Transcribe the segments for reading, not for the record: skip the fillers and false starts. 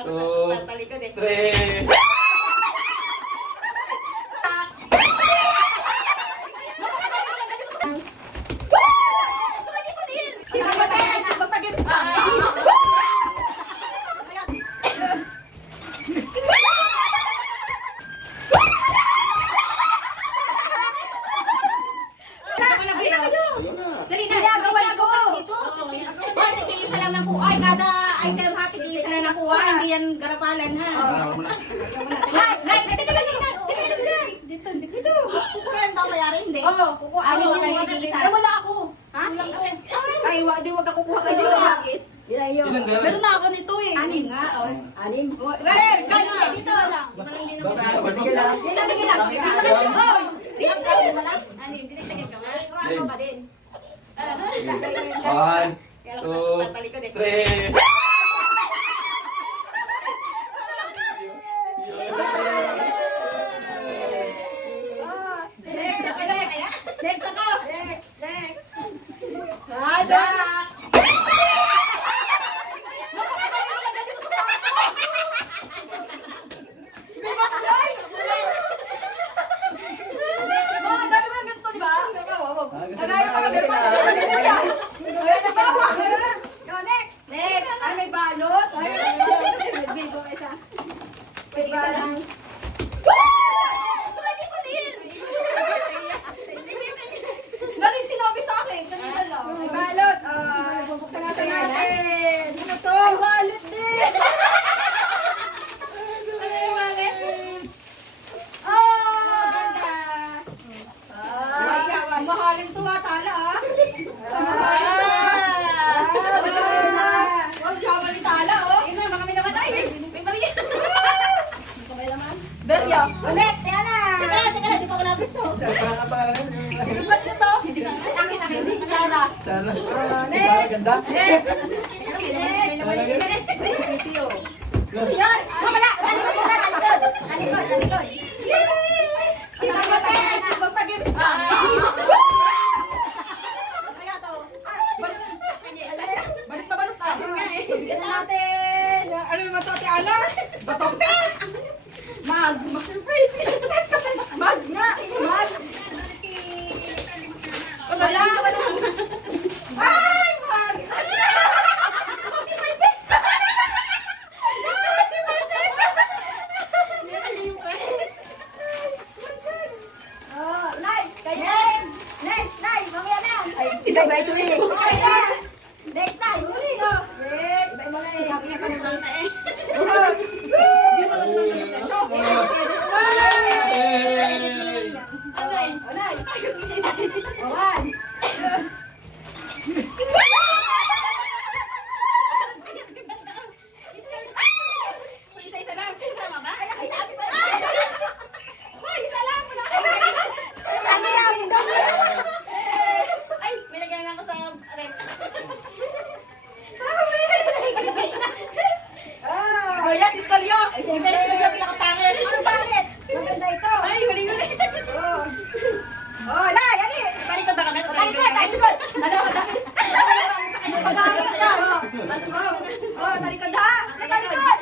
Tatalikod eh. 3. Dali na, gawa dito. Tig-isa lang na po. Ay, kada item ha, tig-isa lang na po ha. Hindi yan garapalan ha. Nay, dito lang sila. Dito. Kukuran ba mayari? Hindi. Oo, kukuha. Ako yung tig-isa. Wala ako. Ha? Ay, di wag ka kukuha kayo ng hagis. Ilang gano'n? Meron na ako nito eh. Anim nga. Anim? Garen, kayo na. Dito lang. Sige lang. Dito lang. Dito lang. Anim, dinagdagan ka nga. Ano pa din? 1, 2, 3. Next ako. Next. Hada. Next. Ay, may balot. Ay, bigo isa. Pwede isa lang. Galing sinabi sa akin. Kanina lang. May balot. Bubuksan natin. Ano to? Ay, balot din. Mahalin to ha, tala ha. Tala oh. Ayun na, baka may namatay. May pamilya. Beryo. Next, yan na. Teka lang, di pa ko nagusto. Ba't na to? Akin. Sana. Next. Ganda. Next. Yan. Mamaya. Talikod. Isama tayo. Magpag-gift. Balik pa balot ah. Tignan natin. Ano naman to, Tiana? Batope? Mag-surprise. Mag nga. Wala. Ay, mag. Next, mamaya na. Hindi ba ito eh? Okay na. Next time, uli ko. Next. Sabi niya pa rin lang. Uhos. Di mo lang Awan. Isa-isa lang. Sama ba? Isa lang. Ay, may nagana ko sa rep. Oh, yes, iskolyo. Ibes mo yung pinakapangit. Ano pangit? Maganda ito. Ay, huli-huli. Oh, Nay, ali. Talikod ba kami? Talikod. Ano? Talikod ka. Oh, talikod ha. Talikod.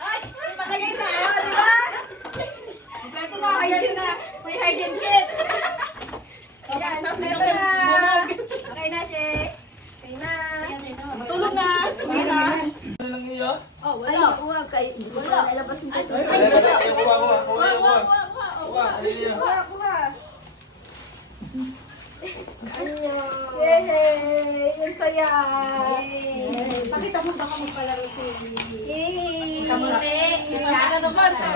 Ay, may palagay na. Kompleto na. May hide and kit. Yan, kompleto na. Okay na, Che. Okay na. Matulog na. Uwi na. Ano lang niyo? Oh, wala. Huwag kayo. Wala. Lalabas mo ito. Kuha. Yay! Ang saya! Pakita mo baka magpalaro si... Yay! Kamuti. Sponsor.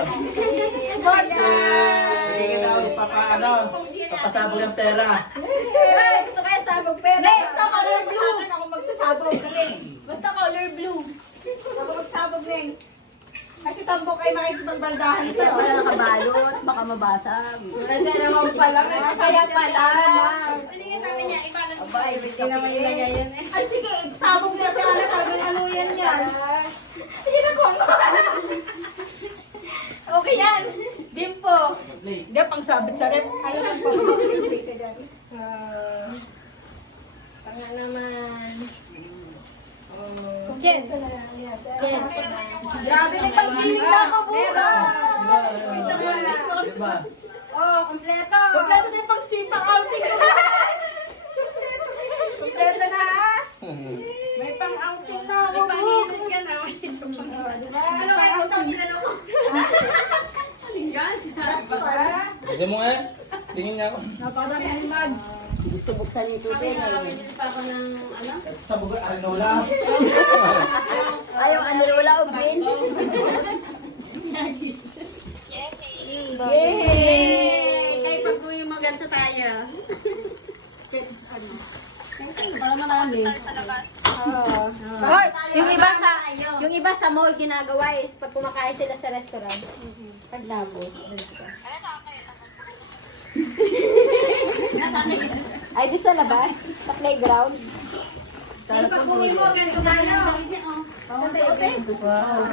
Hindi kita papasabog ng pera. Gusto kaya sabog pera? Basta color blue! Ako magsasabog. Basta color blue. Ako magsabog na Kasi tambok ay makikipagbaldahan ito. Wala nakabalot. Baka mabasag. Wala naman pala. Masaya pala. Hindi nga sabi niya, ipalan ko. Abay, hindi naman yun yan eh. Ay sige, sabog na talaga. Talagang ano yan yan. plate. Hindi, pang sabit sa rep. Ano lang po? Tanga naman. Jen. Jen. Grabe na pang sinig na ako bukas. Diba? Oh, kompleto. Kompleto na yung pang sipa outing ko. Kompleto na ha. May pang outing na ako. May pangilid ka na. May isa pang Ano kayo ito? Ginano ko. Pwede mo nga. Tingin niya ako. Napakaraming mag. Gusto buksan niyo ito. Pa ako ng ano? Sa bugo, Arnola. Ayaw, ano wala o green? Yay! Kaya pag uwi mo ganito tayo. Para marami. Hoy, yung iba sa mall ginagawa is pag kumakain sila sa restaurant. Paglabos. Ay, di sa labas? Sa playground? Ay, pag uwi mo, ganito tayo. Wow.